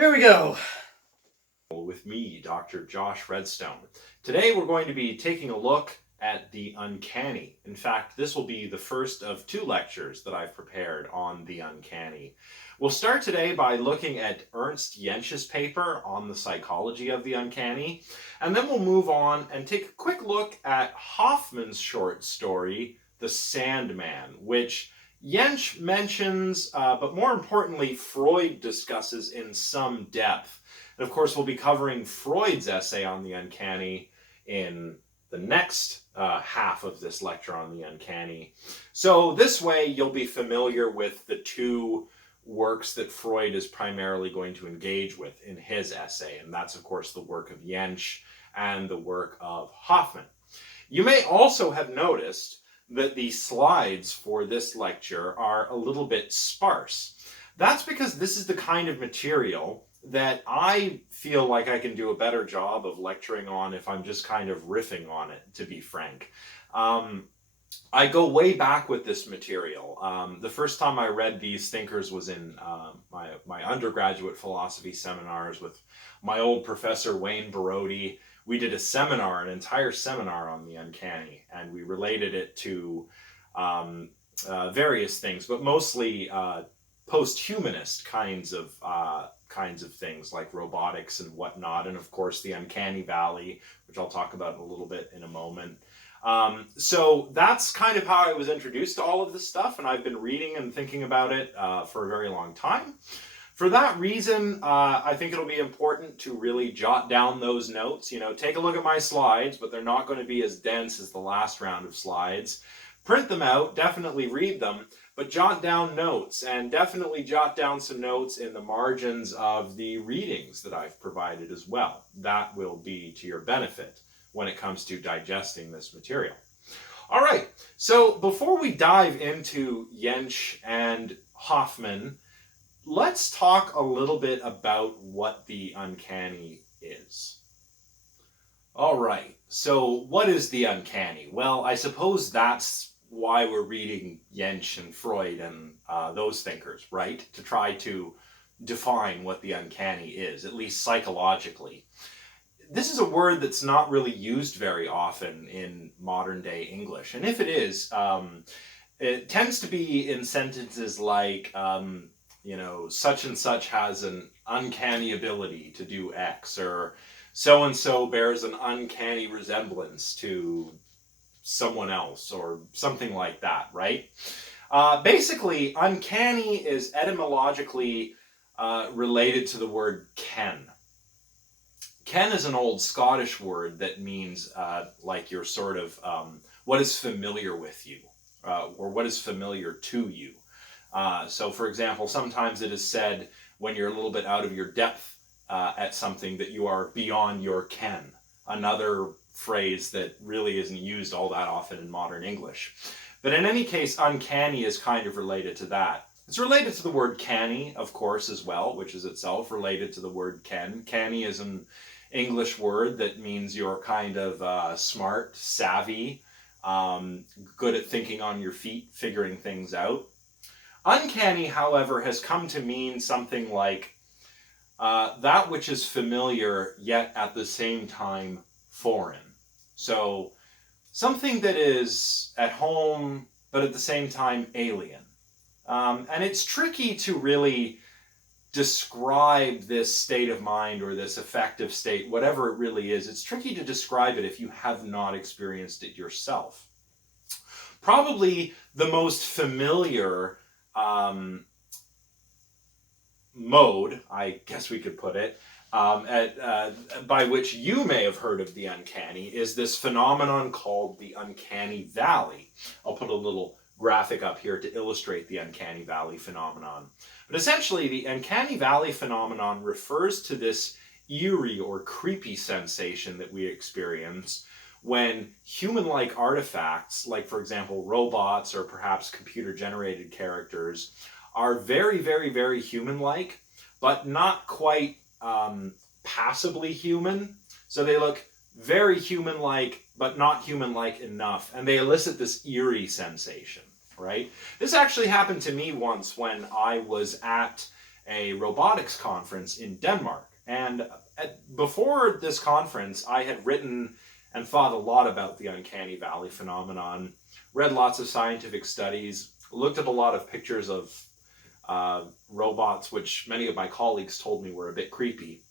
Here we go. With me, Dr. Josh Redstone. Today we're going to be taking a look at the uncanny. In fact, this will be the first of two lectures that I've prepared on the uncanny. We'll start today by looking at Ernst Jentsch's paper on the psychology of the uncanny, and then we'll move on and take a quick look at Hoffman's short story, The Sandman, which Jentsch mentions, but more importantly, Freud discusses in some depth. And of course, we'll be covering Freud's essay on the uncanny in the next half of this lecture on the uncanny. So this way, you'll be familiar with the two works that Freud is primarily going to engage with in his essay. And that's, of course, the work of Jentsch and the work of Hoffman. You may also have noticed that the slides for this lecture are a little bit sparse. That's because this is the kind of material that I feel like I can do a better job of lecturing on if I'm just kind of riffing on it, to be frank. I go way back with this material. The first time I read these thinkers was in my undergraduate philosophy seminars with my old professor, Wayne Barodi. We did a seminar, an entire seminar on the uncanny, and we related it to various things, but mostly post-humanist kinds of things like robotics and whatnot, and of course the uncanny valley, which I'll talk about a little bit in a moment. So that's kind of how I was introduced to all of this stuff, and I've been reading and thinking about it for a very long time. For that reason, I think it'll be important to really jot down those notes. Take a look at my slides, but they're not going to be as dense as the last round of slides. Print them out, definitely read them, but jot down notes, and definitely jot down some notes in the margins of the readings that I've provided as well. That will be to your benefit when it comes to digesting this material. All right, so before we dive into Jentsch and Hoffman, let's talk a little bit about what the uncanny is. All right, so what is the uncanny? Well, I suppose that's why we're reading Jentsch and Freud and those thinkers, right? To try to define what the uncanny is, at least psychologically. This is a word that's not really used very often in modern day English. And if it is, it tends to be in sentences like, such and such has an uncanny ability to do X, or so-and-so bears an uncanny resemblance to someone else, or something like that, right? Basically, uncanny is etymologically related to the word ken. Ken is an old Scottish word that means like you're sort of what is familiar with you, or what is familiar to you. So for example, sometimes it is said when you're a little bit out of your depth at something that you are beyond your ken. Another phrase that really isn't used all that often in modern English. But in any case, uncanny is kind of related to that. It's related to the word canny, of course, as well, which is itself related to the word ken. Canny is an English word that means you're kind of smart, savvy, good at thinking on your feet, figuring things out. Uncanny, however, has come to mean something like that which is familiar, yet at the same time foreign. So something that is at home, but at the same time alien. And it's tricky to really describe this state of mind or this affective state, whatever it really is. It's tricky to describe it if you have not experienced it yourself. Probably the most familiar mode, I guess we could put it, by which you may have heard of the uncanny is this phenomenon called the uncanny valley. I'll put a little graphic up here to illustrate the uncanny valley phenomenon. But essentially, the uncanny valley phenomenon refers to this eerie or creepy sensation that we experience when human-like artifacts, like for example robots or perhaps computer-generated characters, are very, very, very human-like, but not quite passably human. So they look very human-like, but not human-like enough, and they elicit this eerie sensation, right? This actually happened to me once when I was at a robotics conference in Denmark. And before this conference, I had written and thought a lot about the Uncanny Valley phenomenon, read lots of scientific studies, looked at a lot of pictures of robots, which many of my colleagues told me were a bit creepy.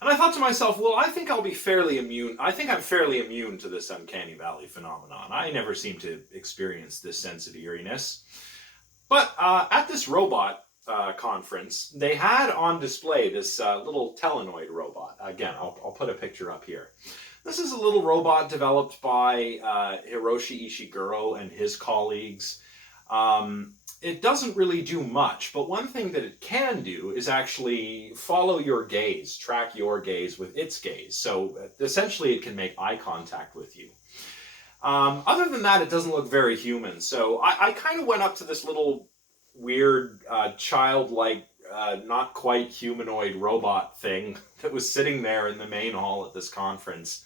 And I thought to myself, well, I think I'll be fairly immune. I think I'm fairly immune to this Uncanny Valley phenomenon. I never seem to experience this sense of eeriness. But at this robot conference, they had on display this little telenoid robot. Again, I'll put a picture up here. This is a little robot developed by Hiroshi Ishiguro and his colleagues. It doesn't really do much, but one thing that it can do is actually follow your gaze, track your gaze with its gaze. So essentially it can make eye contact with you. Other than that, it doesn't look very human. So I kind of went up to this little weird, childlike, not quite humanoid robot thing that was sitting there in the main hall at this conference,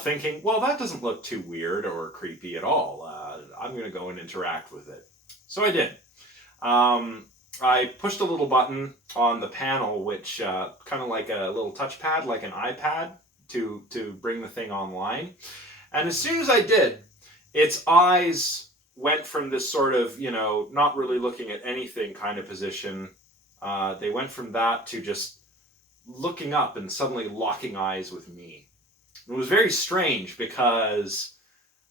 thinking, well, that doesn't look too weird or creepy at all. I'm going to go and interact with it. So I did. I pushed a little button on the panel, which kind of like a little touchpad, like an iPad, to bring the thing online. And as soon as I did, its eyes went from this sort of, not really looking at anything kind of position. They went from that to just looking up and suddenly locking eyes with me. It was very strange because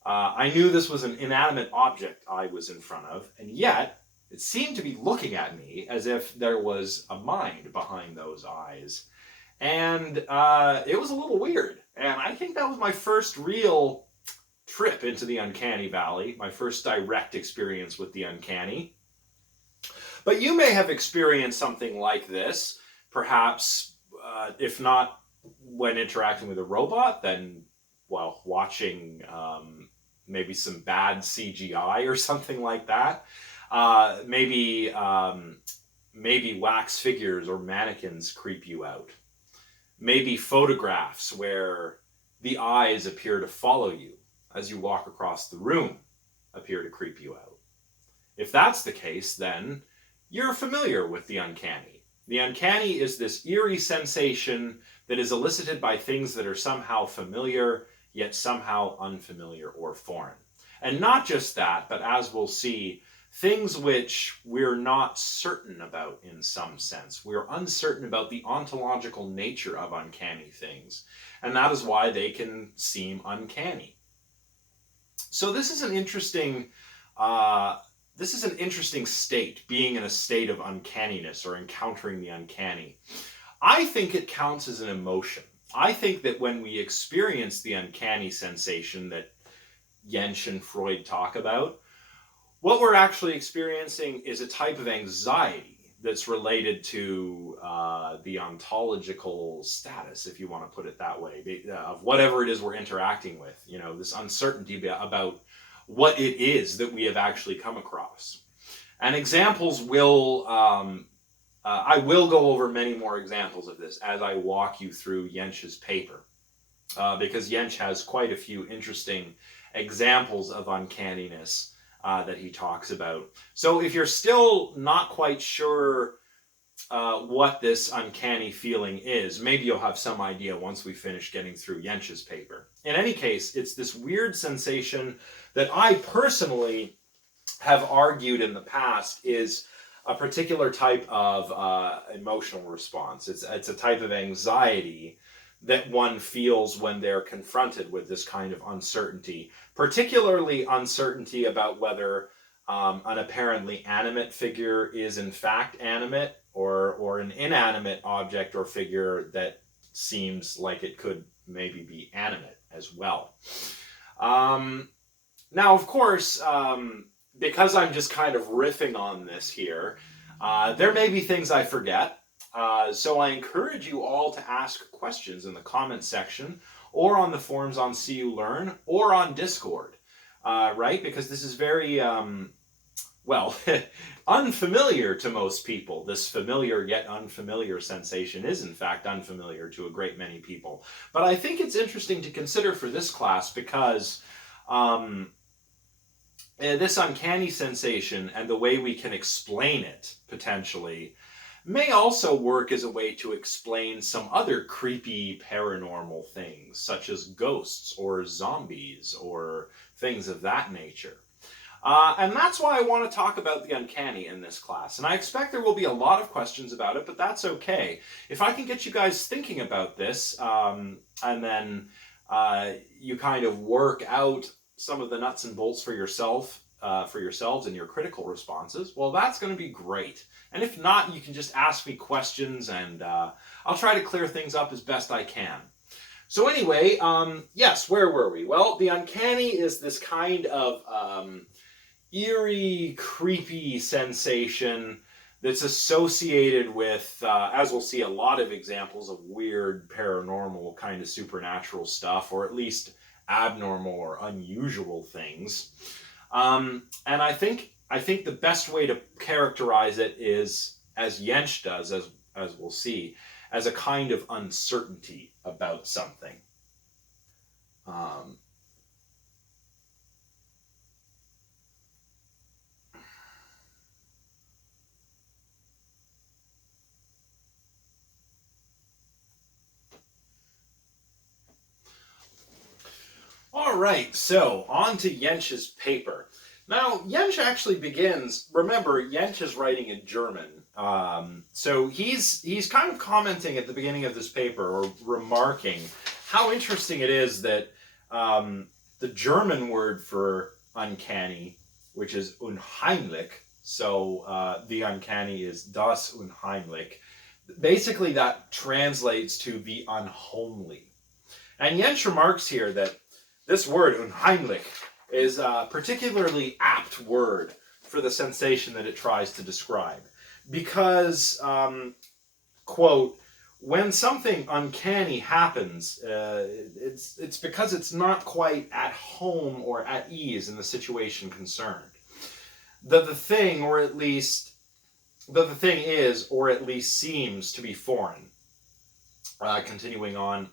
I knew this was an inanimate object I was in front of, and yet it seemed to be looking at me as if there was a mind behind those eyes. And it was a little weird. And I think that was my first real trip into the Uncanny Valley, my first direct experience with the uncanny. But you may have experienced something like this, perhaps, if not when interacting with a robot, then while watching maybe some bad CGI or something like that. Maybe wax figures or mannequins creep you out. Maybe photographs where the eyes appear to follow you as you walk across the room appear to creep you out. If that's the case, then you're familiar with the uncanny. The uncanny is this eerie sensation that is elicited by things that are somehow familiar, yet somehow unfamiliar or foreign. And not just that, but as we'll see, things which we're not certain about in some sense. We're uncertain about the ontological nature of uncanny things, and that is why they can seem uncanny. So this is an interesting state, being in a state of uncanniness or encountering the uncanny. I think it counts as an emotion. I think that when we experience the uncanny sensation that Jentsch and Freud talk about, what we're actually experiencing is a type of anxiety that's related to the ontological status, if you want to put it that way, of whatever it is we're interacting with. This uncertainty about what it is that we have actually come across. And examples will, I will go over many more examples of this as I walk you through Jentsch's paper, because Jentsch has quite a few interesting examples of uncanniness that he talks about. So if you're still not quite sure what this uncanny feeling is, maybe you'll have some idea once we finish getting through Jentsch's paper. In any case, it's this weird sensation that I personally have argued in the past is a particular type of emotional response. It's a type of anxiety that one feels when they're confronted with this kind of uncertainty, particularly uncertainty about whether an apparently animate figure is in fact animate, or an inanimate object or figure that seems like it could maybe be animate as well. Now, of course, because I'm just kind of riffing on this here, there may be things I forget. So I encourage you all to ask questions in the comments section, or on the forums on CU Learn, or on Discord, right? Because this is very, unfamiliar to most people. This familiar yet unfamiliar sensation is in fact unfamiliar to a great many people. But I think it's interesting to consider for this class because this uncanny sensation and the way we can explain it, potentially, may also work as a way to explain some other creepy paranormal things, such as ghosts or zombies or things of that nature. And that's why I want to talk about the uncanny in this class. And I expect there will be a lot of questions about it, but that's okay. If I can get you guys thinking about this, and then you kind of work out some of the nuts and bolts for yourselves and your critical responses, well, that's going to be great. And if not, you can just ask me questions, and I'll try to clear things up as best I can. So anyway, yes, where were we? Well, the uncanny is this kind of eerie, creepy sensation that's associated with, as we'll see, a lot of examples of weird, paranormal, kind of supernatural stuff, or at least abnormal or unusual things. And I think the best way to characterize it is, as Jentsch does, as we'll see, as a kind of uncertainty about something. Um, All right, so on to Jentsch's paper. Now, Jentsch actually begins. Remember, Jentsch is writing in German, so he's kind of commenting at the beginning of this paper, or remarking how interesting it is that the German word for uncanny, which is unheimlich, so the uncanny is das unheimlich. Basically, that translates to the unhomely. And Jentsch remarks here that this word, unheimlich, is a particularly apt word for the sensation that it tries to describe. Because, quote, when something uncanny happens, it's because it's not quite at home or at ease in the situation concerned. The thing is, or at least seems to be foreign. Continuing on.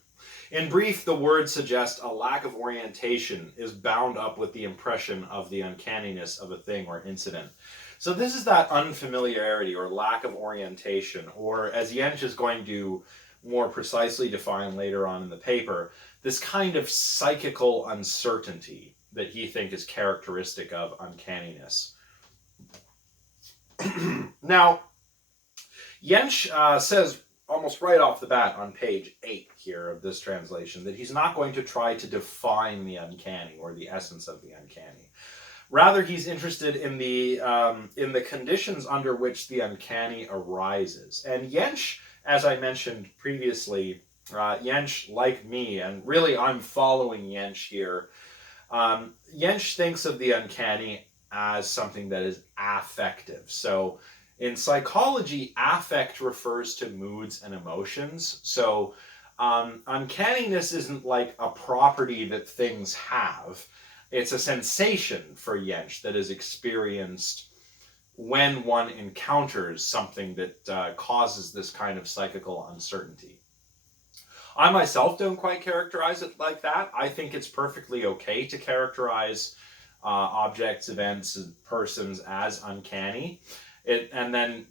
In brief, the word suggests a lack of orientation is bound up with the impression of the uncanniness of a thing or incident. So this is that unfamiliarity or lack of orientation, or as Jentsch is going to more precisely define later on in the paper, this kind of psychical uncertainty that he thinks is characteristic of uncanniness. Now, Jentsch says almost right off the bat on page 8 here of this translation that he's not going to try to define the uncanny or the essence of the uncanny. Rather, he's interested in the conditions under which the uncanny arises. And Jentsch, as I mentioned previously, Jentsch, like me, and really I'm following Jentsch here, Jentsch thinks of the uncanny as something that is affective. So in psychology, affect refers to moods and emotions. So uncanniness isn't like a property that things have. It's a sensation for Jentsch that is experienced when one encounters something that causes this kind of psychical uncertainty. I myself don't quite characterize it like that. I think it's perfectly okay to characterize objects, events, and persons as uncanny. And then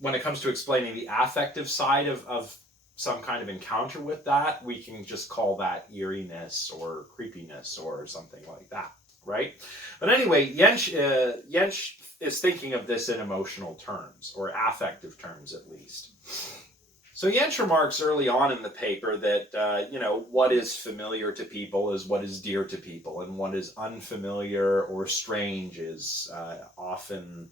when it comes to explaining the affective side of some kind of encounter with that, we can just call that eeriness or creepiness or something like that, right? But anyway, Jentsch is thinking of this in emotional terms, or affective terms at least. So Jentsch remarks early on in the paper that, what is familiar to people is what is dear to people, and what is unfamiliar or strange is often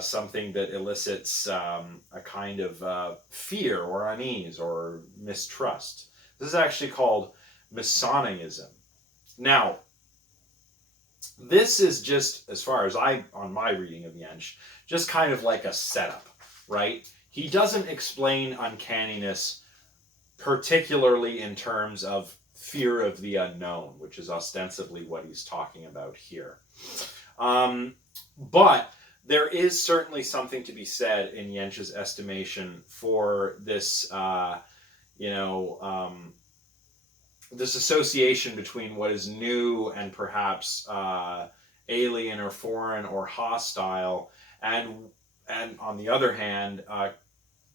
something that elicits a kind of fear or unease or mistrust. This is actually called Masonicism. Now, this is just, as far as on my reading of Jentsch, just kind of like a setup, right? He doesn't explain uncanniness particularly in terms of fear of the unknown, which is ostensibly what he's talking about here. But there is certainly something to be said in Jentsch's estimation for this, this association between what is new and perhaps alien or foreign or hostile, and on the other hand,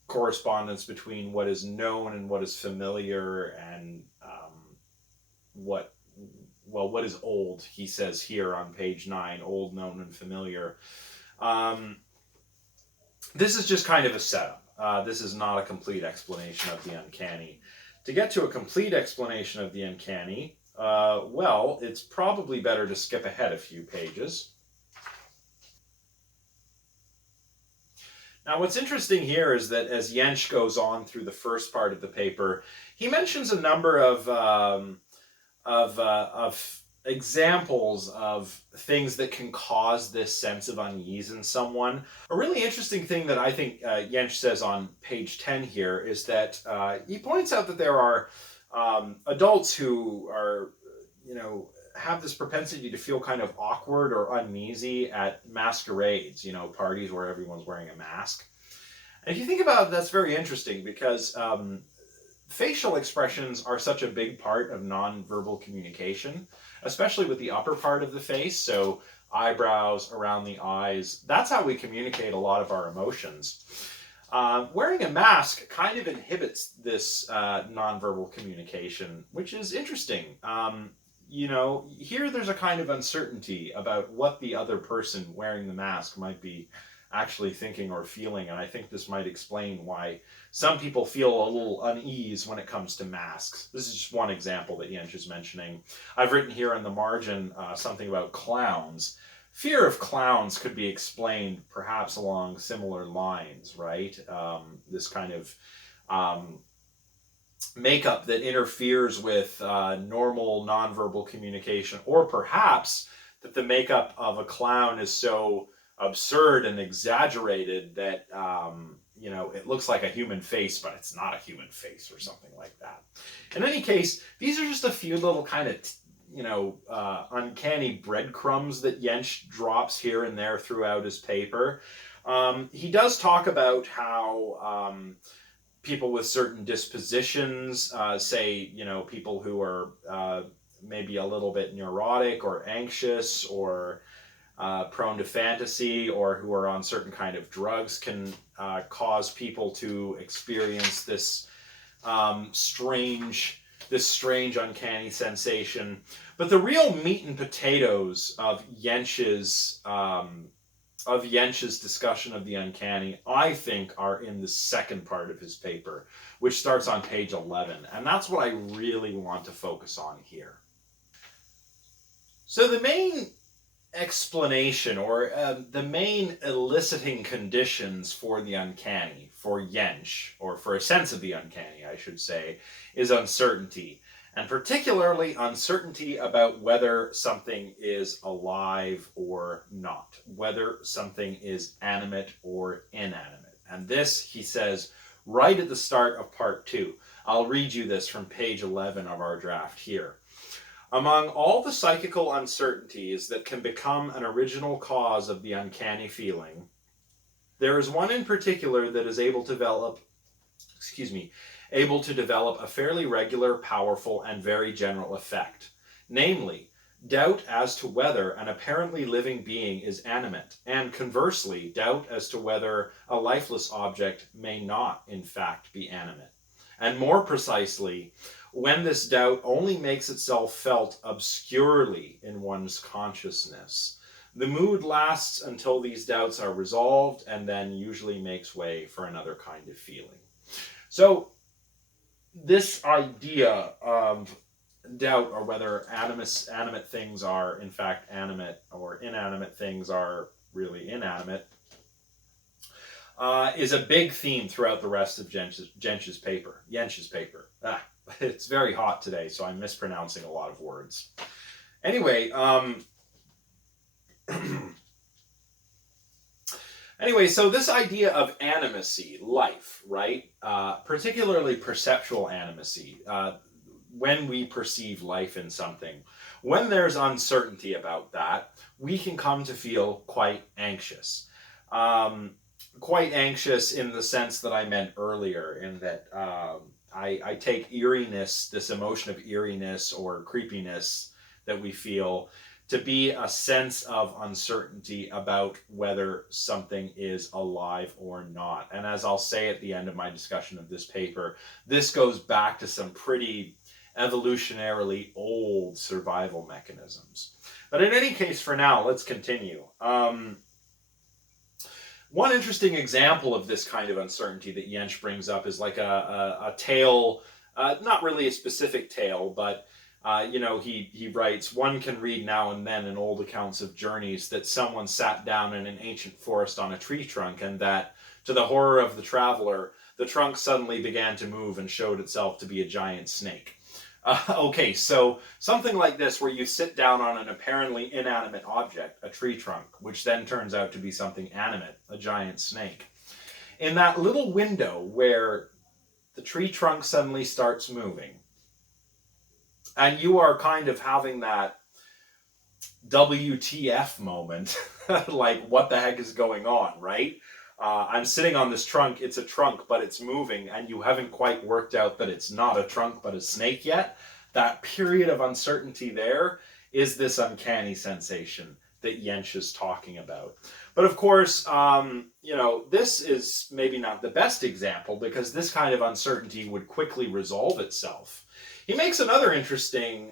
correspondence between what is known and what is familiar, and what what is old, he says here on page 9, old, known, and familiar. This is just kind of a setup. This is not a complete explanation of the uncanny. To get to a complete explanation of the uncanny, well, it's probably better to skip ahead a few pages. Now, what's interesting here is that as Jentsch goes on through the first part of the paper, he mentions a number of examples of things that can cause this sense of unease in someone. A really interesting thing that I think Jentsch says on page 10 here is that he points out that there are adults who are, have this propensity to feel kind of awkward or uneasy at masquerades, parties where everyone's wearing a mask. And if you think about it, that's very interesting because facial expressions are such a big part of nonverbal communication, especially with the upper part of the face. So eyebrows, around the eyes, that's how we communicate a lot of our emotions. Wearing a mask kind of inhibits this nonverbal communication, which is interesting. Here there's a kind of uncertainty about what the other person wearing the mask might be actually thinking or feeling, and I think this might explain why some people feel a little unease when it comes to masks. This is just one example that Jentsch is mentioning. I've written here in the margin something about clowns. Fear of clowns could be explained perhaps along similar lines, right? This kind of makeup that interferes with normal nonverbal communication, or perhaps that the makeup of a clown is so absurd and exaggerated that it looks like a human face, but it's not a human face, or something like that. In any case, these are just a few little kind of uncanny breadcrumbs that Jentsch drops here and there throughout his paper. He does talk about how people with certain dispositions, say, people who are maybe a little bit neurotic or anxious or prone to fantasy, or who are on certain kind of drugs, can cause people to experience this strange uncanny sensation. But the real meat and potatoes of Jentsch's discussion of the uncanny, I think, are in the second part of his paper, which starts on page 11. And that's what I really want to focus on here. So the main explanation, or the main eliciting conditions for the uncanny, for Jentsch, or for a sense of the uncanny, I should say, is uncertainty. And particularly uncertainty about whether something is alive or not, whether something is animate or inanimate. And this, he says, right at the start of part 2. I'll read you this from page 11 of our draft here. Among all the psychical uncertainties that can become an original cause of the uncanny feeling, there is one in particular that is able to develop a fairly regular, powerful, and very general effect. Namely, doubt as to whether an apparently living being is animate, and conversely, doubt as to whether a lifeless object may not, in fact, be animate. And more precisely, when this doubt only makes itself felt obscurely in one's consciousness. The mood lasts until these doubts are resolved, and then usually makes way for another kind of feeling. So, this idea of doubt, or whether animate things are in fact animate, or inanimate things are really inanimate, is a big theme throughout the rest of Jentsch's paper. It's very hot today, so I'm mispronouncing a lot of words. Anyway, so this idea of animacy, life, right? Particularly perceptual animacy, when we perceive life in something. When there's uncertainty about that, we can come to feel quite anxious. Quite anxious in the sense that I meant earlier, in that I take eeriness, this emotion of eeriness or creepiness that we feel, to be a sense of uncertainty about whether something is alive or not. And as I'll say at the end of my discussion of this paper, this goes back to some pretty evolutionarily old survival mechanisms. But in any case, for now, let's continue. One interesting example of this kind of uncertainty that Jentsch brings up is like a tale, not really a specific tale, but he writes, one can read now and then in old accounts of journeys that someone sat down in an ancient forest on a tree trunk, and that, to the horror of the traveler, the trunk suddenly began to move and showed itself to be a giant snake. Okay, so something like this where you sit down on an apparently inanimate object, a tree trunk, which then turns out to be something animate, a giant snake. In that little window where the tree trunk suddenly starts moving, and you are kind of having that WTF moment, like, what the heck is going on, right? I'm sitting on this trunk, it's a trunk, but it's moving, and you haven't quite worked out that it's not a trunk, but a snake yet. That period of uncertainty there is this uncanny sensation that Jentsch is talking about. But of course, this is maybe not the best example, because this kind of uncertainty would quickly resolve itself. He makes another interesting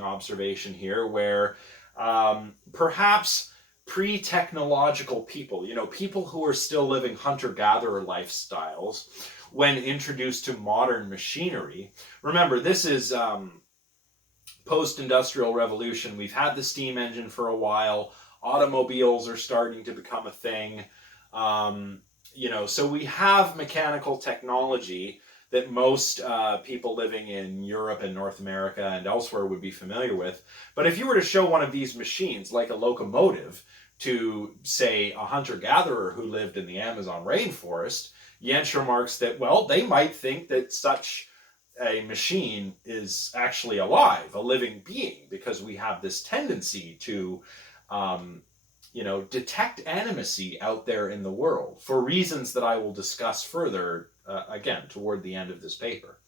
observation here, where perhaps pre-technological people, people who are still living hunter-gatherer lifestyles, when introduced to modern machinery. Remember, this is post-industrial revolution. We've had the steam engine for a while. Automobiles are starting to become a thing. So we have mechanical technology that most people living in Europe and North America and elsewhere would be familiar with. But if you were to show one of these machines, like a locomotive, to, say, a hunter-gatherer who lived in the Amazon rainforest, Jentsch remarks that, well, they might think that such a machine is actually alive, a living being, because we have this tendency to, detect animacy out there in the world, for reasons that I will discuss further, again, toward the end of this paper.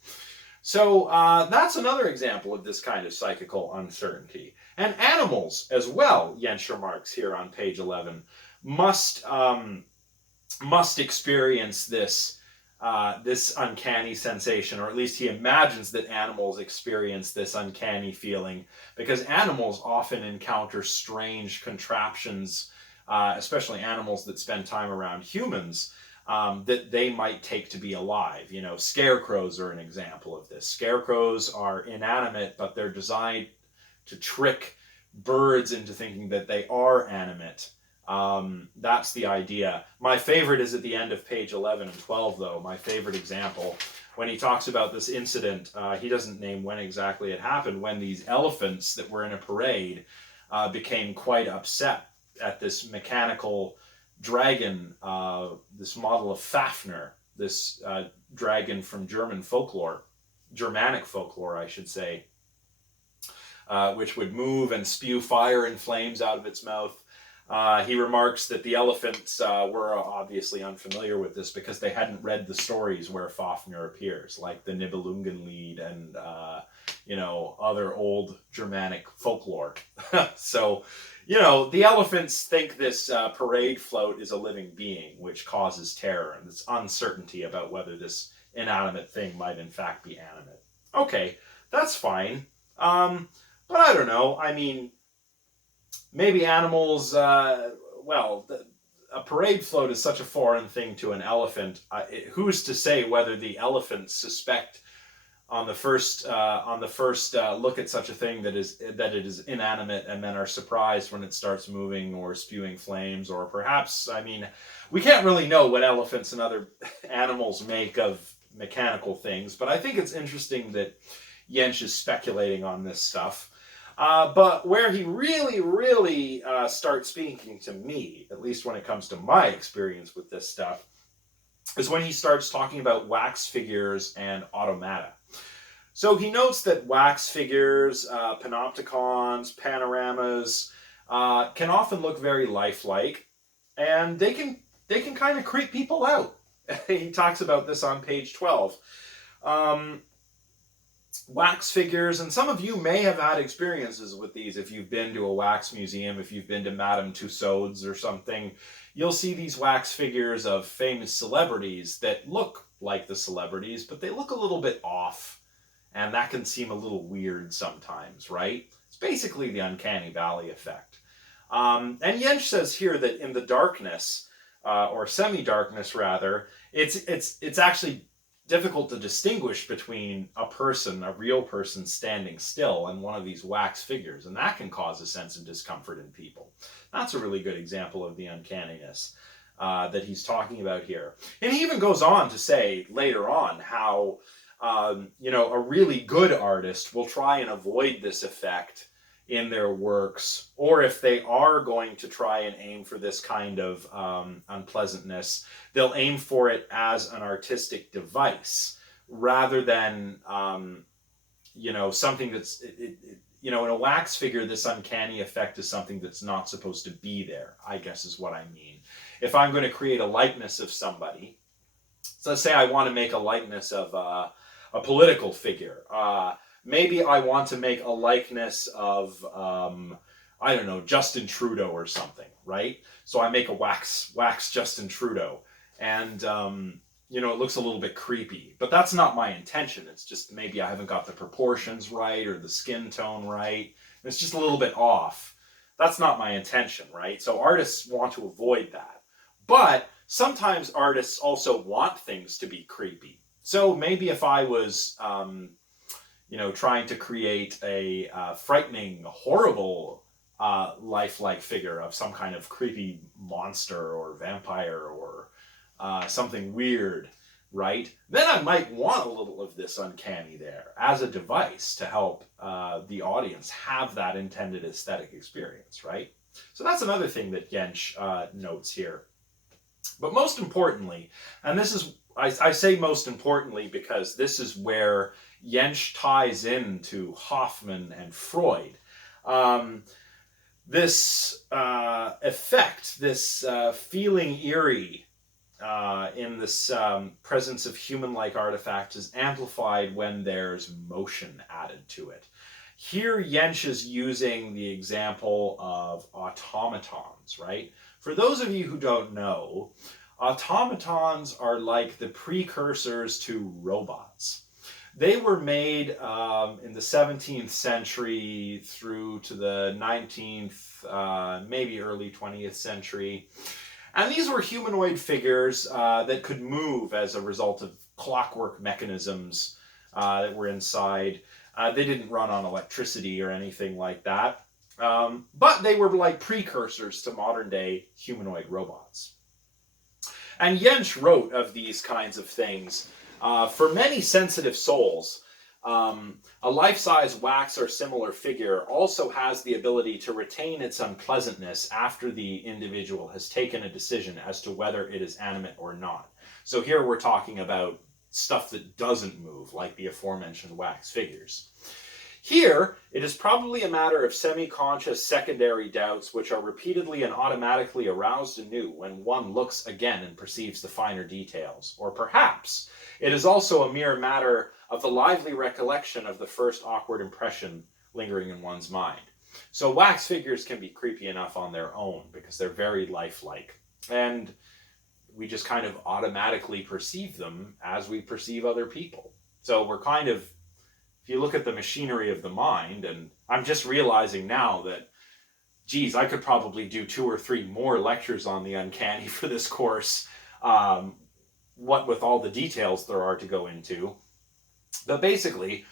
So that's another example of this kind of psychical uncertainty. And animals as well, Jentsch remarks here on page 11, must experience this uncanny sensation, or at least he imagines that animals experience this uncanny feeling, because animals often encounter strange contraptions, especially animals that spend time around humans, that they might take to be alive. Scarecrows are an example of this. Scarecrows are inanimate, but they're designed to trick birds into thinking that they are animate. That's the idea. My favorite is at the end of page 11 and 12, though. My favorite example, when he talks about this incident, he doesn't name when exactly it happened, when these elephants that were in a parade became quite upset at this mechanical dragon, this model of Fafnir, this dragon from Germanic folklore, I should say, which would move and spew fire and flames out of its mouth. He remarks that the elephants were obviously unfamiliar with this, because they hadn't read the stories where Fafnir appears, like the Nibelungenlied and other old Germanic folklore. So, the elephants think this parade float is a living being, which causes terror and this uncertainty about whether this inanimate thing might in fact be animate. Okay, that's fine. But I don't know. I mean, maybe animals, a parade float is such a foreign thing to an elephant. Who's to say whether the elephants suspect on the first look at such a thing that it is inanimate, and then are surprised when it starts moving or spewing flames, or perhaps, we can't really know what elephants and other animals make of mechanical things, but I think it's interesting that Jentsch is speculating on this stuff. But where he really starts speaking to me, at least when it comes to my experience with this stuff, is when he starts talking about wax figures and automata. So he notes that wax figures, panopticons, panoramas, can often look very lifelike, and they can kind of creep people out. He talks about this on page 12. wax figures, and some of you may have had experiences with these if you've been to a wax museum, if you've been to Madame Tussauds or something. You'll see these wax figures of famous celebrities that look like the celebrities, but they look a little bit off, and that can seem a little weird sometimes, right? It's basically the uncanny valley effect. And Jentsch says here that in the darkness, or semi-darkness rather, it's actually difficult to distinguish between a person, a real person standing still, and one of these wax figures, and that can cause a sense of discomfort in people. That's a really good example of the uncanniness that he's talking about here. And he even goes on to say later on how a really good artist will try and avoid this effect in their works, or if they are going to try and aim for this kind of unpleasantness, they'll aim for it as an artistic device rather than something that's in a wax figure. This uncanny effect is something that's not supposed to be there, I guess is what I mean. If I'm going to create a likeness of somebody, so let's say I want to make a likeness of a political figure. Maybe I want to make a likeness of, I don't know, Justin Trudeau or something, right? So I make a wax Justin Trudeau. And, it looks a little bit creepy. But that's not my intention. It's just maybe I haven't got the proportions right or the skin tone right. It's just a little bit off. That's not my intention, right? So artists want to avoid that. But sometimes artists also want things to be creepy. So maybe if I was... trying to create a frightening, horrible, lifelike figure of some kind of creepy monster or vampire or something weird, right? Then I might want a little of this uncanny there as a device to help the audience have that intended aesthetic experience, right? So that's another thing that Jentsch notes here. But most importantly, and this is, I say most importantly because this is where Jentsch ties into Hoffman and Freud. This effect, this feeling eerie in this presence of human-like artifacts is amplified when there's motion added to it. Here, Jentsch is using the example of automatons, right? For those of you who don't know, automatons are like the precursors to robots. They were made in the 17th century through to the 19th, maybe early 20th century. And these were humanoid figures that could move as a result of clockwork mechanisms that were inside. They didn't run on electricity or anything like that. But they were like precursors to modern day humanoid robots. And Jentsch wrote of these kinds of things. For many sensitive souls, a life-size wax or similar figure also has the ability to retain its unpleasantness after the individual has taken a decision as to whether it is animate or not. So here we're talking about stuff that doesn't move, like the aforementioned wax figures. Here, it is probably a matter of semi-conscious secondary doubts which are repeatedly and automatically aroused anew when one looks again and perceives the finer details. Or perhaps it is also a mere matter of the lively recollection of the first awkward impression lingering in one's mind. So wax figures can be creepy enough on their own because they're very lifelike. And we just kind of automatically perceive them as we perceive other people. So we're kind of, if you look at the machinery of the mind, and I'm just realizing now that, geez, I could probably do 2 or 3 more lectures on the uncanny for this course, what with all the details there are to go into. But basically,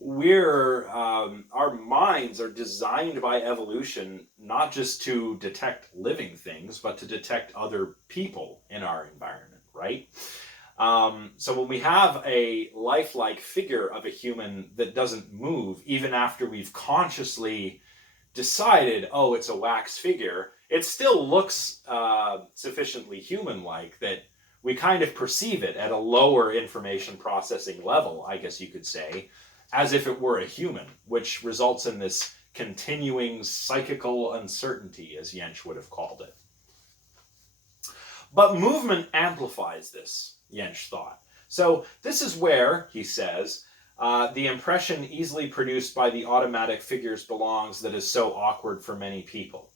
our minds are designed by evolution not just to detect living things, but to detect other people in our environment, right? So when we have a lifelike figure of a human that doesn't move, even after we've consciously decided, oh, it's a wax figure, it still looks sufficiently human-like that we kind of perceive it at a lower information processing level, I guess you could say, as if it were a human, which results in this continuing psychical uncertainty, as Jentsch would have called it. But movement amplifies this, Jentsch thought. So this is where, he says, The impression easily produced by the automatic figures belongs that is so awkward for many people.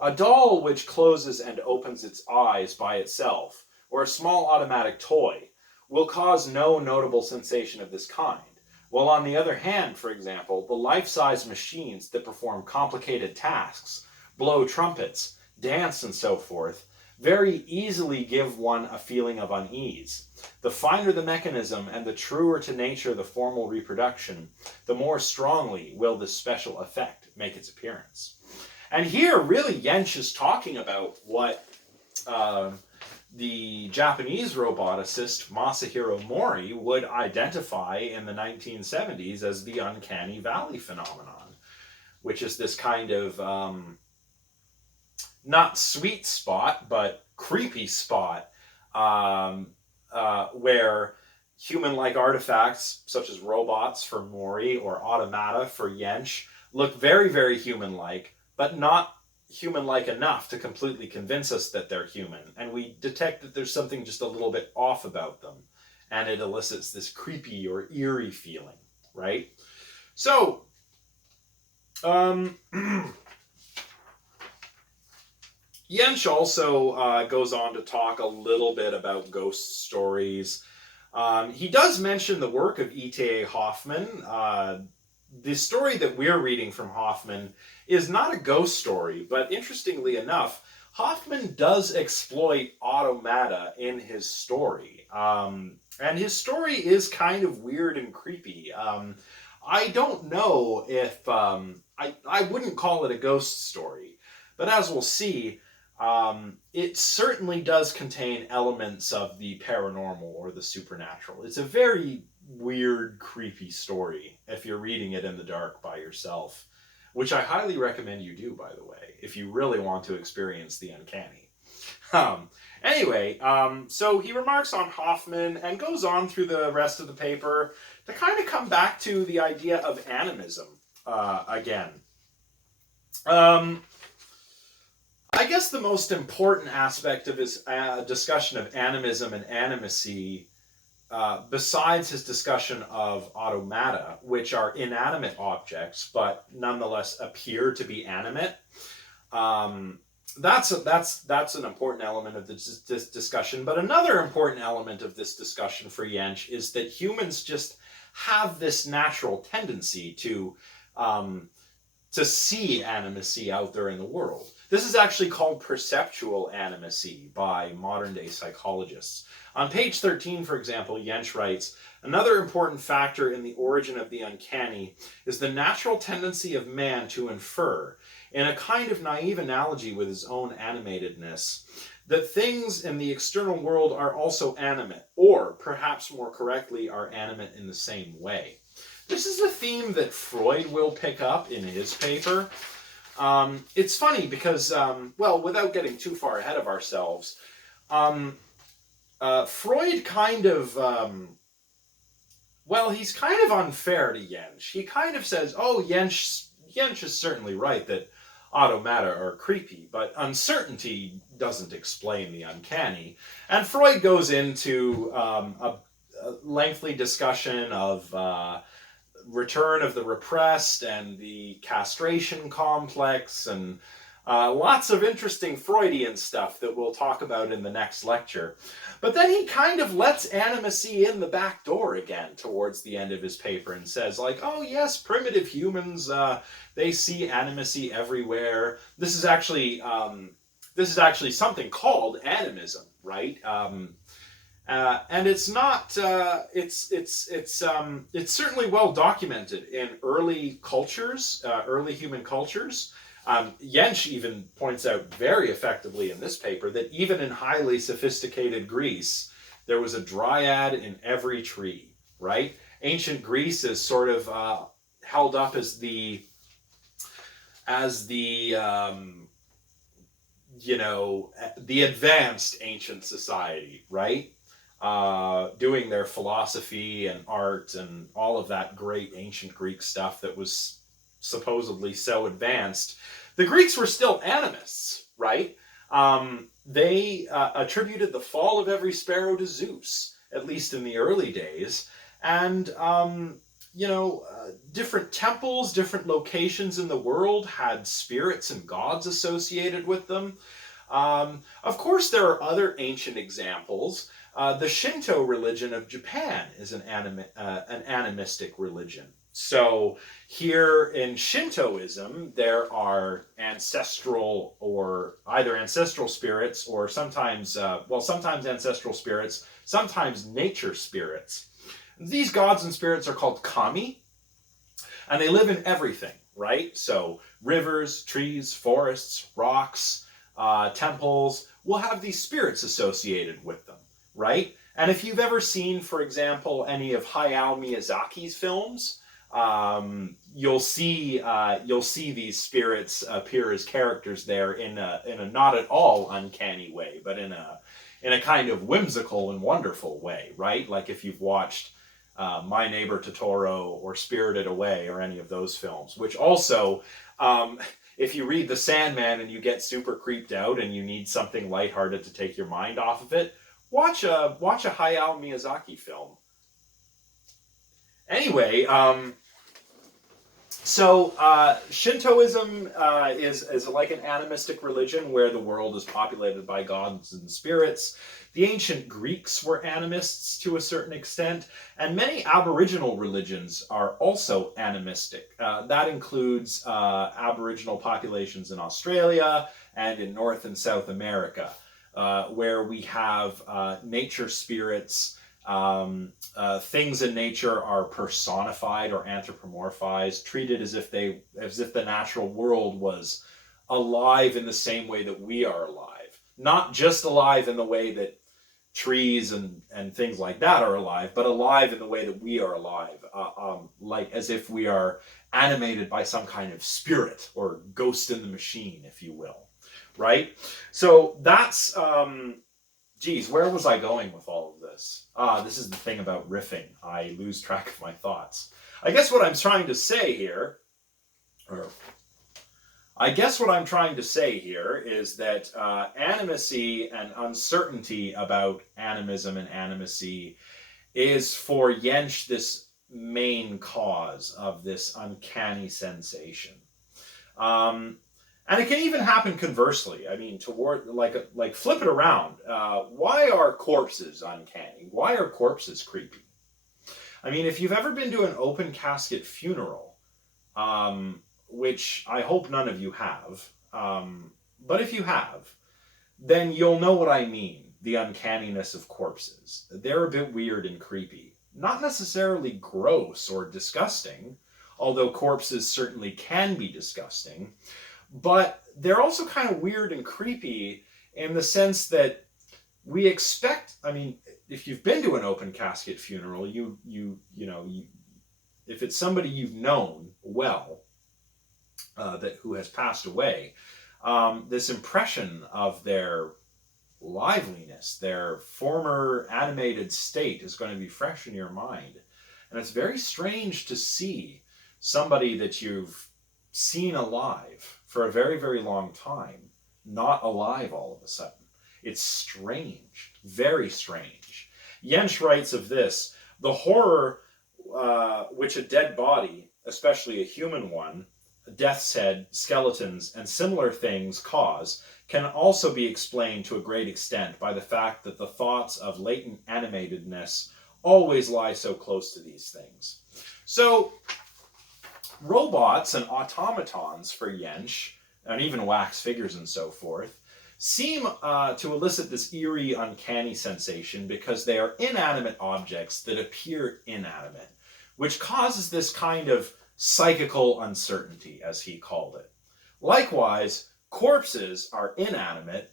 A doll which closes and opens its eyes by itself, or a small automatic toy, will cause no notable sensation of this kind. While on the other hand, for example, the life-size machines that perform complicated tasks, blow trumpets, dance, and so forth, very easily give one a feeling of unease. The finer the mechanism and the truer to nature the formal reproduction, the more strongly will this special effect make its appearance. And here, really, Jentsch is talking about what the Japanese roboticist Masahiro Mori would identify in the 1970s as the Uncanny Valley phenomenon, which is this kind of not sweet spot, but creepy spot where human-like artifacts, such as robots for Mori or automata for Jentsch, look very, very human-like, but not human-like enough to completely convince us that they're human. And we detect that there's something just a little bit off about them. And it elicits this creepy or eerie feeling, right? So, Jentsch also goes on to talk a little bit about ghost stories. He does mention the work of ETA Hoffman. The story that we're reading from Hoffman is not a ghost story, but interestingly enough, Hoffman does exploit automata in his story. And his story is kind of weird and creepy. I don't know if... I wouldn't call it a ghost story, but as we'll see, it certainly does contain elements of the paranormal or the supernatural. It's a very weird, creepy story if you're reading it in the dark by yourself, which I highly recommend you do, by the way, if you really want to experience the uncanny. Anyway, so he remarks on Hoffman and goes on through the rest of the paper to kind of come back to the idea of animism again. I guess the most important aspect of his discussion of animism and animacy, besides his discussion of automata, which are inanimate objects but nonetheless appear to be animate, that's an important element of this discussion. But another important element of this discussion for Jentsch is that humans just have this natural tendency to see animacy out there in the world. This is actually called perceptual animacy by modern-day psychologists. On page 13, for example, Jentsch writes, "Another important factor in the origin of the uncanny is the natural tendency of man to infer, in a kind of naive analogy with his own animatedness, that things in the external world are also animate, or, perhaps more correctly, are animate in the same way." This is a theme that Freud will pick up in his paper. It's funny because, well, without getting too far ahead of ourselves, Freud kind of, well, he's kind of unfair to Jentsch. He kind of says, oh, Jentsch is certainly right that automata are creepy, but uncertainty doesn't explain the uncanny. And Freud goes into a lengthy discussion of return of the repressed and the castration complex and lots of interesting Freudian stuff that we'll talk about in the next lecture. But then he kind of lets animacy in the back door again towards the end of his paper and says, like, oh yes, primitive humans, they see animacy everywhere. This is actually something called animism, right? And it's not. It's certainly well documented in early cultures, early human cultures. Jentsch even points out very effectively in this paper that even in highly sophisticated Greece, there was a dryad in every tree. Right? Ancient Greece is sort of held up as the advanced ancient society, right? Doing their philosophy and art and all of that great ancient Greek stuff that was supposedly so advanced. The Greeks were still animists, right? They attributed the fall of every sparrow to Zeus, at least in the early days. And different temples, different locations in the world had spirits and gods associated with them. Of course, there are other ancient examples. The Shinto religion of Japan is an animistic religion. So here in Shintoism, there are ancestral or either ancestral spirits or sometimes ancestral spirits, sometimes nature spirits. These gods and spirits are called kami, and they live in everything, right? So rivers, trees, forests, rocks, temples will have these spirits associated with them, right? And if you've ever seen, for example, any of Hayao Miyazaki's films, you'll see these spirits appear as characters there in a not at all uncanny way, but in a kind of whimsical and wonderful way, right? Like if you've watched My Neighbor Totoro or Spirited Away or any of those films, which also, if you read The Sandman and you get super creeped out and you need something lighthearted to take your mind off of it, watch a Hayao Miyazaki film. Anyway, Shintoism is like an animistic religion where the world is populated by gods and spirits. The ancient Greeks were animists to a certain extent, and many Aboriginal religions are also animistic. That includes Aboriginal populations in Australia and in North and South America, where we have nature spirits. Things in nature are personified or anthropomorphized, treated as if the natural world was alive in the same way that we are alive. Not just alive in the way that trees and things like that are alive, but alive in the way that we are alive, like as if we are animated by some kind of spirit or ghost in the machine, if you will, right? So that's geez, where was I going with all of this? This is the thing about riffing. I lose track of my thoughts. I guess what I'm trying to say here is that animacy and uncertainty about animism and animacy is for Jentsch this main cause of this uncanny sensation. And it can even happen conversely. I mean, like flip it around. Why are corpses uncanny? Why are corpses creepy? I mean, if you've ever been to an open casket funeral, which I hope none of you have, but if you have, then you'll know what I mean, the uncanniness of corpses. They're a bit weird and creepy. Not necessarily gross or disgusting, although corpses certainly can be disgusting, but they're also kind of weird and creepy in the sense that we expect, I mean, if you've been to an open casket funeral, if it's somebody you've known well, who has passed away, this impression of their liveliness, their former animated state is going to be fresh in your mind. And it's very strange to see somebody that you've seen alive for a very, very long time, not alive all of a sudden. It's strange, very strange. Jentsch writes of this: the horror which a dead body, especially a human one, death's head, skeletons, and similar things cause, can also be explained to a great extent by the fact that the thoughts of latent animatedness always lie so close to these things. So, robots and automatons for Jentsch, and even wax figures and so forth, seem to elicit this eerie, uncanny sensation because they are inanimate objects that appear inanimate, which causes this kind of psychical uncertainty, as he called it. Likewise, corpses are inanimate,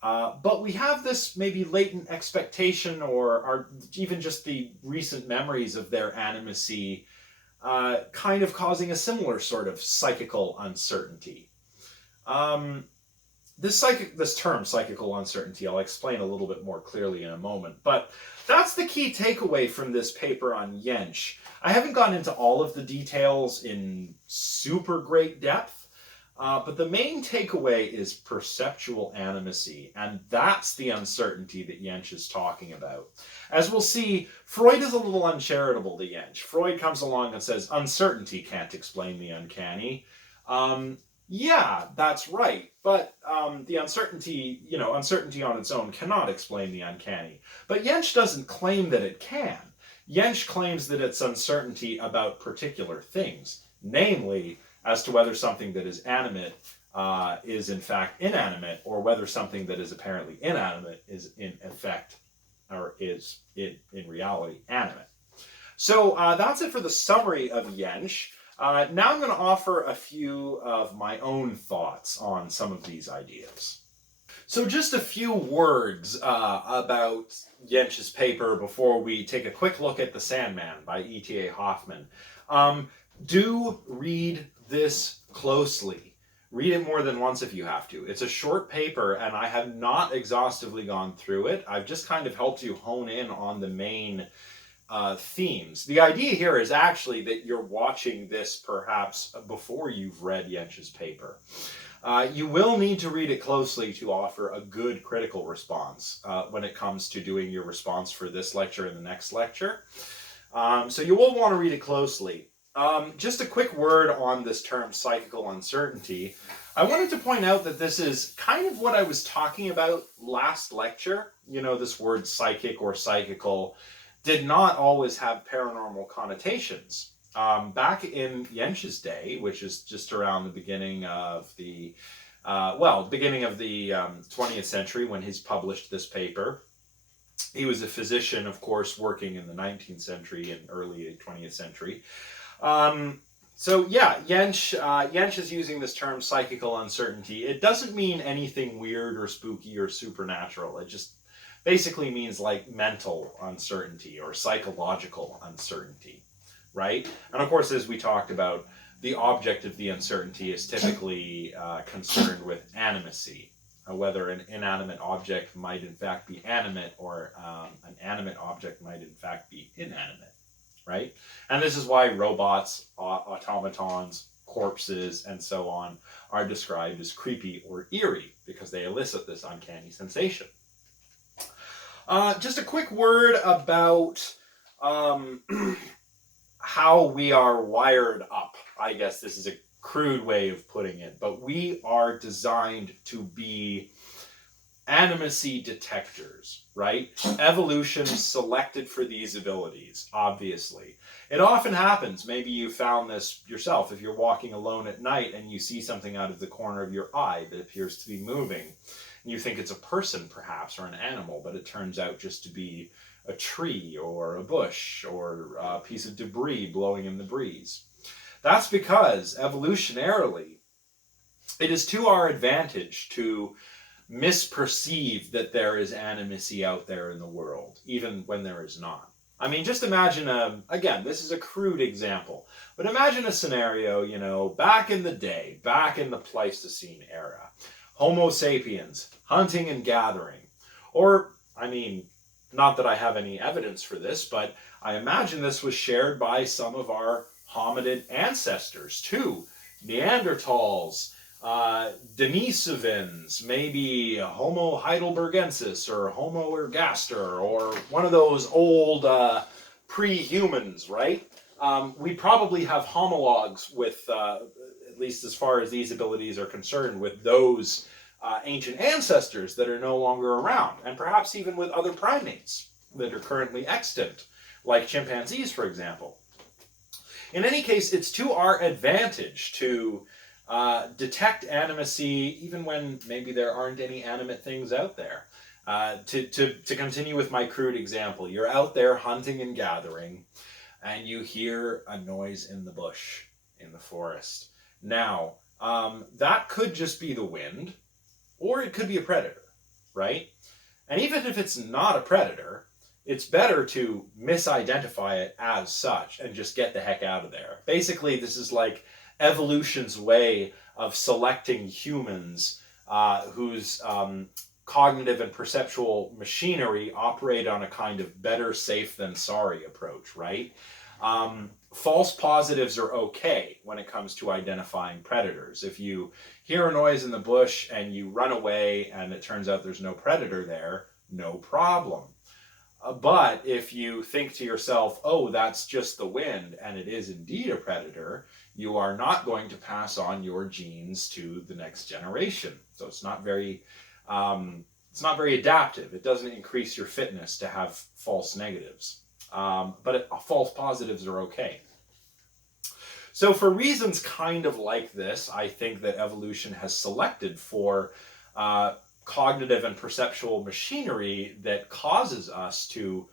but we have this maybe latent expectation or even just the recent memories of their animacy kind of causing a similar sort of psychical uncertainty. This term, psychical uncertainty, I'll explain a little bit more clearly in a moment, but that's the key takeaway from this paper on Jentsch. I haven't gone into all of the details in super great depth, But the main takeaway is perceptual animacy, and that's the uncertainty that Jentsch is talking about. As we'll see, Freud is a little uncharitable to Jentsch. Freud comes along and says, uncertainty can't explain the uncanny. Yeah, that's right. But the uncertainty, uncertainty on its own cannot explain the uncanny. But Jentsch doesn't claim that it can. Jentsch claims that it's uncertainty about particular things, namely, as to whether something that is animate is in fact inanimate, or whether something that is apparently inanimate is in effect, or is in reality animate. So that's it for the summary of Jentsch. Now I'm going to offer a few of my own thoughts on some of these ideas. So just a few words about Jentsch's paper before we take a quick look at The Sandman by ETA Hoffman. Do read this closely. Read it more than once if you have to. It's a short paper, and I have not exhaustively gone through it. I've just kind of helped you hone in on the main themes. The idea here is actually that you're watching this perhaps before you've read Jentsch's paper. You will need to read it closely to offer a good critical response when it comes to doing your response for this lecture and the next lecture. So you will want to read it closely. Just a quick word on this term psychical uncertainty. I wanted to point out that this is kind of what I was talking about last lecture. This word psychic or psychical did not always have paranormal connotations. Back in Jentsch's day, which is just around the beginning of the 20th century when he's published this paper. He was a physician, of course, working in the 19th century and early 20th century. Jentsch is using this term psychical uncertainty. It doesn't mean anything weird or spooky or supernatural. It just basically means like mental uncertainty or psychological uncertainty, right? And of course, as we talked about, the object of the uncertainty is typically concerned with animacy, whether an inanimate object might in fact be animate or an animate object might in fact be inanimate. Right? And this is why robots, automatons, corpses, and so on are described as creepy or eerie, because they elicit this uncanny sensation. Just a quick word about how we are wired up. I guess this is a crude way of putting it, but we are designed to be animacy detectors, right? Evolution selected for these abilities, obviously. It often happens, maybe you found this yourself, if you're walking alone at night and you see something out of the corner of your eye that appears to be moving, and you think it's a person perhaps, or an animal, but it turns out just to be a tree or a bush or a piece of debris blowing in the breeze. That's because, evolutionarily, it is to our advantage to misperceive that there is animacy out there in the world, even when there is not. I mean, just imagine, again, this is a crude example, but imagine a scenario, back in the day, back in the Pleistocene era, Homo sapiens, hunting and gathering, or, not that I have any evidence for this, but I imagine this was shared by some of our hominid ancestors too, Neanderthals, Denisovans, maybe Homo heidelbergensis or Homo ergaster, or one of those old pre-humans, right? We probably have homologs with, at least as far as these abilities are concerned, with those ancient ancestors that are no longer around, and perhaps even with other primates that are currently extant, like chimpanzees, for example. In any case, it's to our advantage to detect animacy even when maybe there aren't any animate things out there. To continue with my crude example, you're out there hunting and gathering, and you hear a noise in the bush, in the forest. Now, that could just be the wind, or it could be a predator, right? And even if it's not a predator, it's better to misidentify it as such and just get the heck out of there. Basically, this is like evolution's way of selecting humans whose cognitive and perceptual machinery operate on a kind of better safe than sorry approach, right? False positives are okay when it comes to identifying predators. If you hear a noise in the bush and you run away and it turns out there's no predator there, no problem. But if you think to yourself, oh, that's just the wind, and it is indeed a predator, you are not going to pass on your genes to the next generation. So it's not very adaptive. It doesn't increase your fitness to have false negatives. But false positives are okay. So for reasons kind of like this, I think that evolution has selected for cognitive and perceptual machinery that causes us to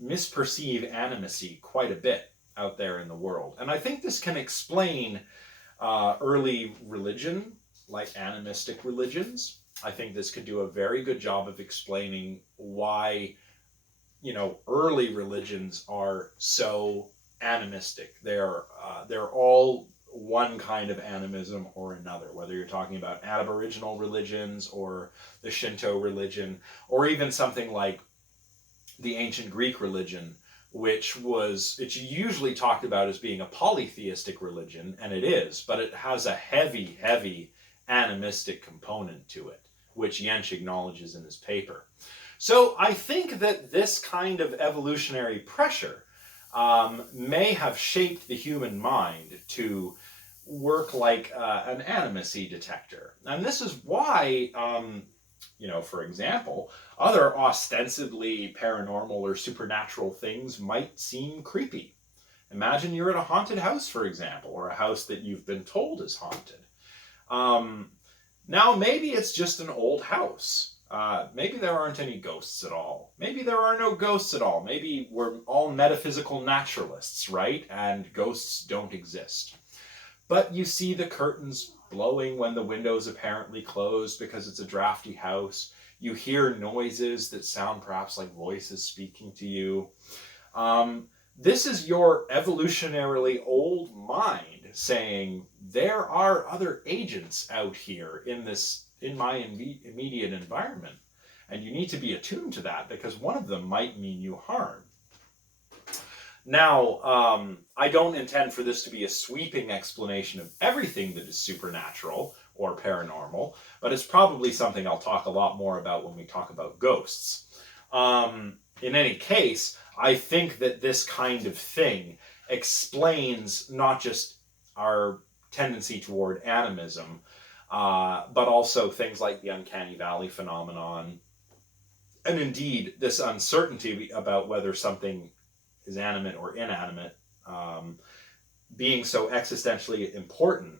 misperceive animacy quite a bit out there in the world. And I think this can explain early religion, like animistic religions. I think this could do a very good job of explaining why, early religions are so animistic. They're all one kind of animism or another, whether you're talking about Aboriginal religions or the Shinto religion, or even something like the ancient Greek religion, which it's usually talked about as being a polytheistic religion, and it is, but it has a heavy, heavy animistic component to it, which Jentsch acknowledges in his paper. So I think that this kind of evolutionary pressure may have shaped the human mind to work like an animacy detector. And this is why, for example, other ostensibly paranormal or supernatural things might seem creepy. Imagine you're at a haunted house, for example, or a house that you've been told is haunted. Now, maybe it's just an old house. Maybe there aren't any ghosts at all. Maybe there are no ghosts at all. Maybe we're all metaphysical naturalists, right? And ghosts don't exist. But you see the curtains blowing when the window's apparently closed because it's a drafty house. You hear noises that sound perhaps like voices speaking to you. This is your evolutionarily old mind saying, there are other agents out here in my immediate environment. And you need to be attuned to that because one of them might mean you harm. Now, I don't intend for this to be a sweeping explanation of everything that is supernatural or paranormal, but it's probably something I'll talk a lot more about when we talk about ghosts. In any case, I think that this kind of thing explains not just our tendency toward animism, but also things like the Uncanny Valley phenomenon, and indeed this uncertainty about whether something is animate or inanimate, being so existentially important,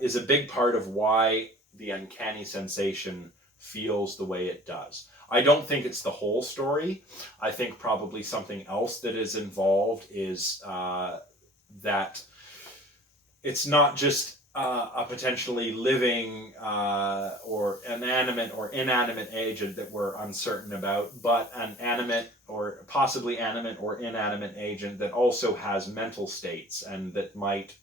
is a big part of why the uncanny sensation feels the way it does. I don't think it's the whole story. I think probably something else that is involved is that it's not just a potentially living or an animate or inanimate agent that we're uncertain about, but an animate or possibly animate or inanimate agent that also has mental states and that might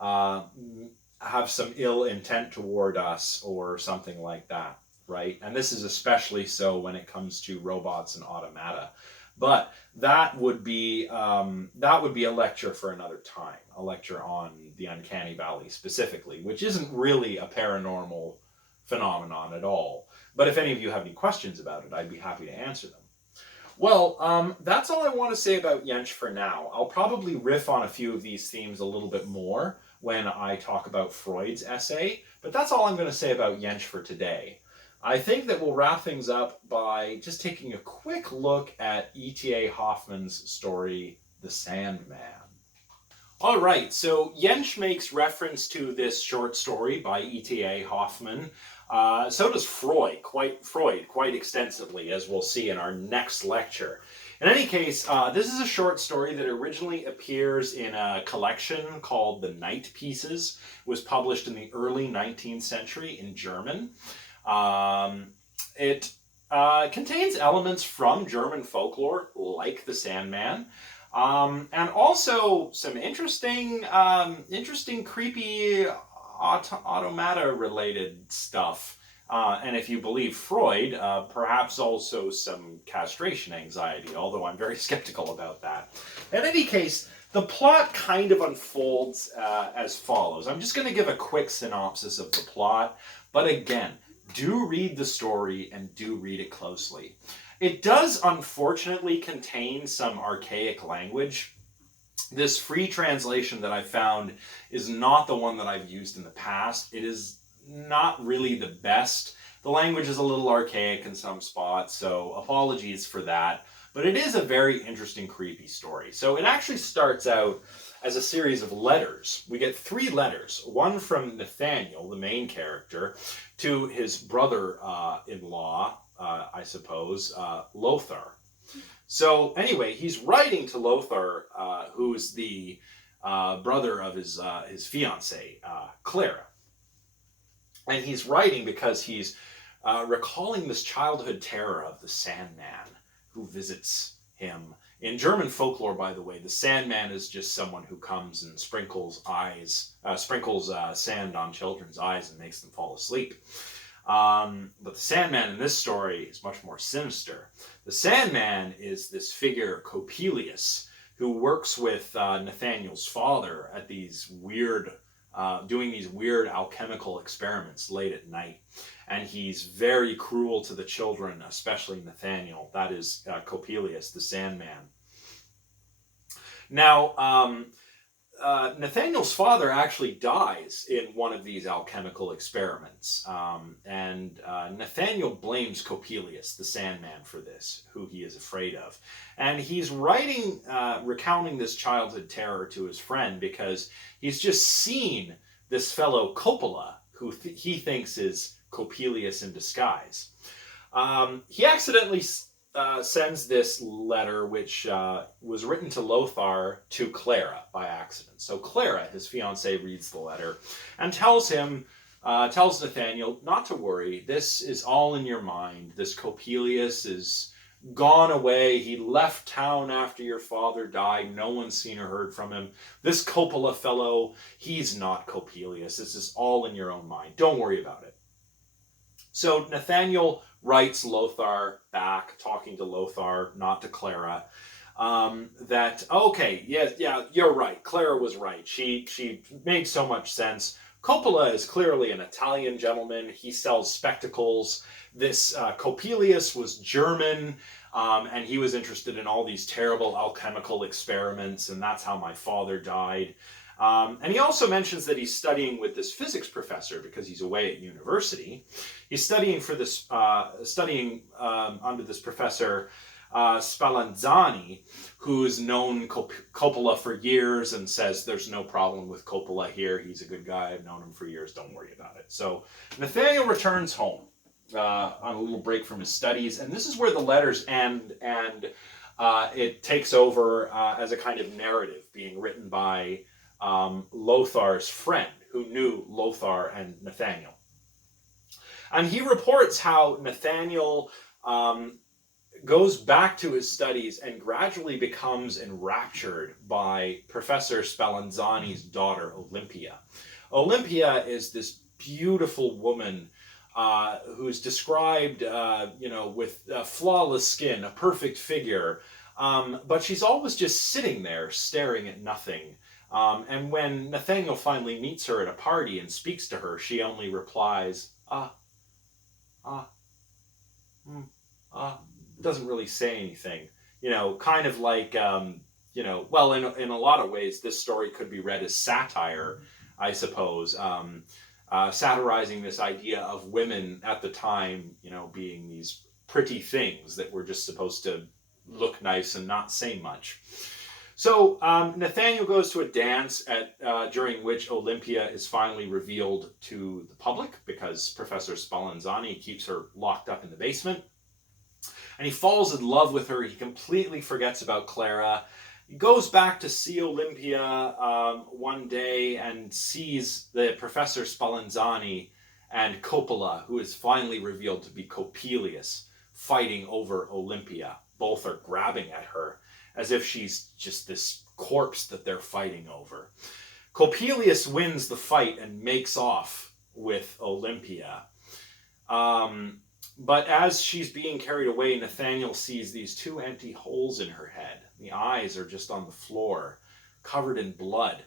have some ill intent toward us or something like that, right? And this is especially so when it comes to robots and automata. But that would be a lecture for another time, a lecture on the Uncanny Valley specifically, which isn't really a paranormal phenomenon at all. But if any of you have any questions about it, I'd be happy to answer them. Well, that's all I want to say about Jentsch for now. I'll probably riff on a few of these themes a little bit more when I talk about Freud's essay, but that's all I'm going to say about Jentsch for today. I think that we'll wrap things up by just taking a quick look at ETA Hoffman's story, The Sandman. All right, so Jentsch makes reference to this short story by ETA Hoffman. So does Freud quite extensively, as we'll see in our next lecture. In any case, this is a short story that originally appears in a collection called The Night Pieces. It was published in the early 19th century in German. It contains elements from German folklore, like the Sandman, and also some interesting creepy automata-related stuff And if you believe Freud, perhaps also some castration anxiety, although I'm very skeptical about that. In any case, the plot kind of unfolds as follows. I'm just going to give a quick synopsis of the plot, but again, do read the story and do read it closely. It does unfortunately contain some archaic language. This free translation that I found is not the one that I've used in the past. It is not really the best. The language is a little archaic in some spots, so apologies for that. But it is a very interesting, creepy story. So it actually starts out as a series of letters. We get 3 letters, one from Nathaniel, the main character, to his brother-in-law, I suppose, Lothar. So anyway, he's writing to Lothar, who's the brother of his fiancée, Clara. And he's writing because he's recalling this childhood terror of the Sandman who visits him. In German folklore, by the way, the Sandman is just someone who comes and sprinkles sand on children's eyes and makes them fall asleep. But the Sandman in this story is much more sinister. The Sandman is this figure, Coppelius, who works with Nathaniel's father at these doing these weird alchemical experiments late at night. And he's very cruel to the children, especially Nathaniel. That is Coppelius, the Sandman. Now, Nathaniel's father actually dies in one of these alchemical experiments. And Nathaniel blames Coppelius, the Sandman, for this, who he is afraid of. And he's writing, recounting this childhood terror to his friend because he's just seen this fellow Coppola, who he thinks is Coppelius in disguise. He accidentally sends this letter, which was written to Lothar, to Clara by accident. So Clara, his fiancée, reads the letter and tells Nathaniel not to worry. This is all in your mind. This Coppelius is gone away. He left town after your father died. No one's seen or heard from him. This Coppola fellow, he's not Coppelius. This is all in your own mind. Don't worry about it. So Nathaniel writes Lothar back, talking to Lothar, not to Clara, that, okay, yeah, you're right. Clara was right. She made so much sense. Coppola is clearly an Italian gentleman. He sells spectacles. This Coppelius was German, and he was interested in all these terrible alchemical experiments, and that's how my father died. And he also mentions that he's studying with this physics professor because he's away at university. He's studying for this, under this professor Spallanzani, who's known Coppola for years and says there's no problem with Coppola here. He's a good guy. I've known him for years. Don't worry about it. So Nathaniel returns home on a little break from his studies, and this is where the letters end, and it takes over as a kind of narrative being written by Lothar's friend, who knew Lothar and Nathaniel. And he reports how Nathaniel goes back to his studies and gradually becomes enraptured by Professor Spallanzani's daughter, Olympia. Olympia is this beautiful woman who's described, with flawless skin, a perfect figure, but she's always just sitting there staring at nothing. And when Nathaniel finally meets her at a party and speaks to her, she only replies, doesn't really say anything. Kind of like, well, in a lot of ways, this story could be read as satire, I suppose, satirizing this idea of women at the time, being these pretty things that were just supposed to look nice and not say much. So Nathaniel goes to a dance during which Olympia is finally revealed to the public because Professor Spallanzani keeps her locked up in the basement. And he falls in love with her. He completely forgets about Clara. He goes back to see Olympia one day and sees the Professor Spallanzani and Coppola, who is finally revealed to be Coppelius, fighting over Olympia. Both are grabbing at her as if she's just this corpse that they're fighting over. Coppelius wins the fight and makes off with Olympia. But as she's being carried away, Nathaniel sees these two empty holes in her head. The eyes are just on the floor, covered in blood,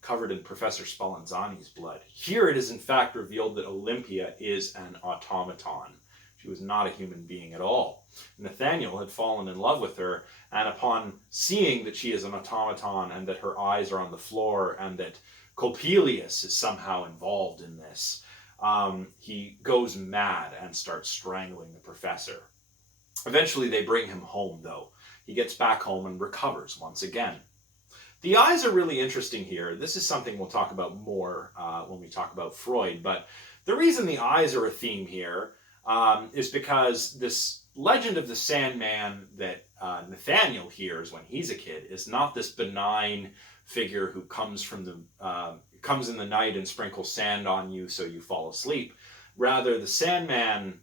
covered in Professor Spallanzani's blood. Here it is in fact revealed that Olympia is an automaton. She was not a human being at all. Nathaniel had fallen in love with her, and upon seeing that she is an automaton and that her eyes are on the floor and that Coppelius is somehow involved in this, he goes mad and starts strangling the professor. Eventually they bring him home, though. He gets back home and recovers once again. The eyes are really interesting here. This is something we'll talk about more when we talk about Freud, but the reason the eyes are a theme here is because this legend of the Sandman that Nathaniel hears when he's a kid is not this benign figure who comes in the night and sprinkles sand on you so you fall asleep. Rather, the Sandman,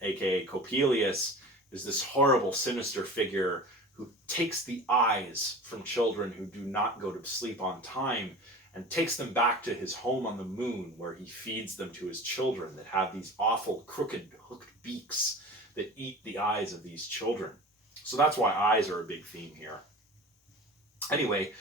aka Coppelius, is this horrible, sinister figure who takes the eyes from children who do not go to sleep on time and takes them back to his home on the moon, where he feeds them to his children that have these awful crooked hooked beaks that eat the eyes of these children. So that's why eyes are a big theme here. Anyway,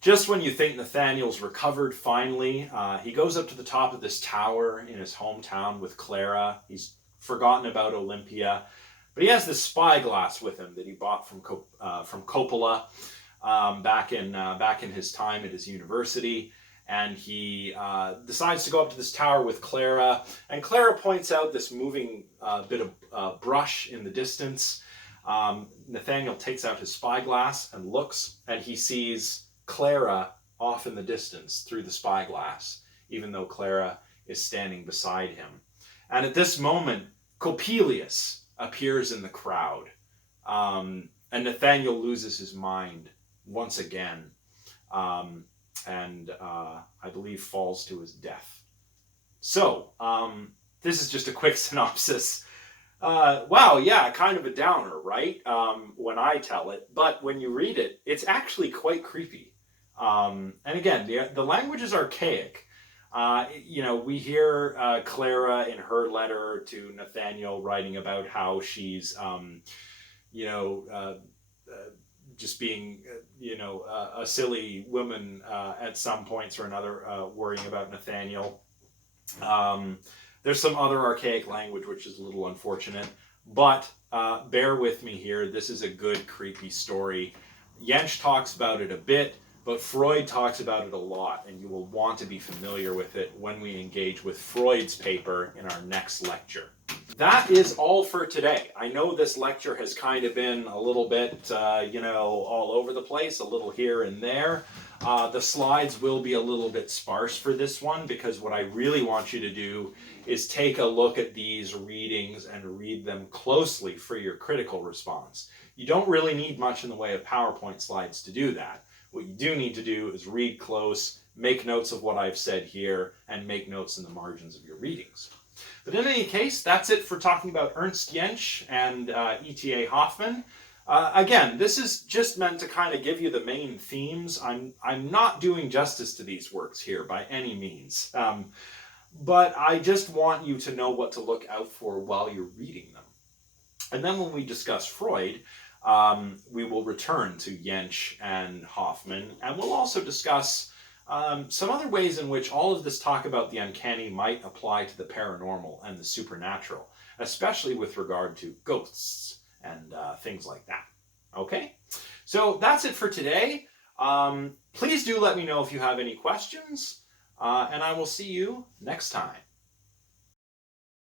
just when you think Nathaniel's recovered finally, he goes up to the top of this tower in his hometown with Clara. He's forgotten about Olympia, but he has this spyglass with him that he bought from Coppola back in his time at his university, and he decides to go up to this tower with Clara, and Clara points out this moving bit of brush in the distance. Nathaniel takes out his spyglass and looks, and he sees Clara off in the distance through the spyglass, even though Clara is standing beside him. And at this moment, Coppelius appears in the crowd, and Nathaniel loses his mind once again, and I believe falls to his death. So, this is just a quick synopsis. Wow, yeah, kind of a downer, right? When I tell it, but when you read it, it's actually quite creepy. And again, the language is archaic. We hear Clara in her letter to Nathaniel writing about how she's, just being, a silly woman at some points or another, worrying about Nathaniel. There's some other archaic language which is a little unfortunate, but bear with me here. This is a good, creepy story. Jentsch talks about it a bit, but Freud talks about it a lot, and you will want to be familiar with it when we engage with Freud's paper in our next lecture. That is all for today. I know this lecture has kind of been a little bit, all over the place, a little here and there. The slides will be a little bit sparse for this one, because what I really want you to do is take a look at these readings and read them closely for your critical response. You don't really need much in the way of PowerPoint slides to do that. What you do need to do is read close, make notes of what I've said here, and make notes in the margins of your readings. But in any case, that's it for talking about Ernst Jentsch and ETA Hoffman. Again, this is just meant to kind of give you the main themes. I'm not doing justice to these works here by any means. But I just want you to know what to look out for while you're reading them. And then when we discuss Freud, we will return to Jentsch and Hoffman, and we'll also discuss some other ways in which all of this talk about the uncanny might apply to the paranormal and the supernatural, especially with regard to ghosts and things like that. Okay? So that's it for today. Please do let me know if you have any questions, and I will see you next time.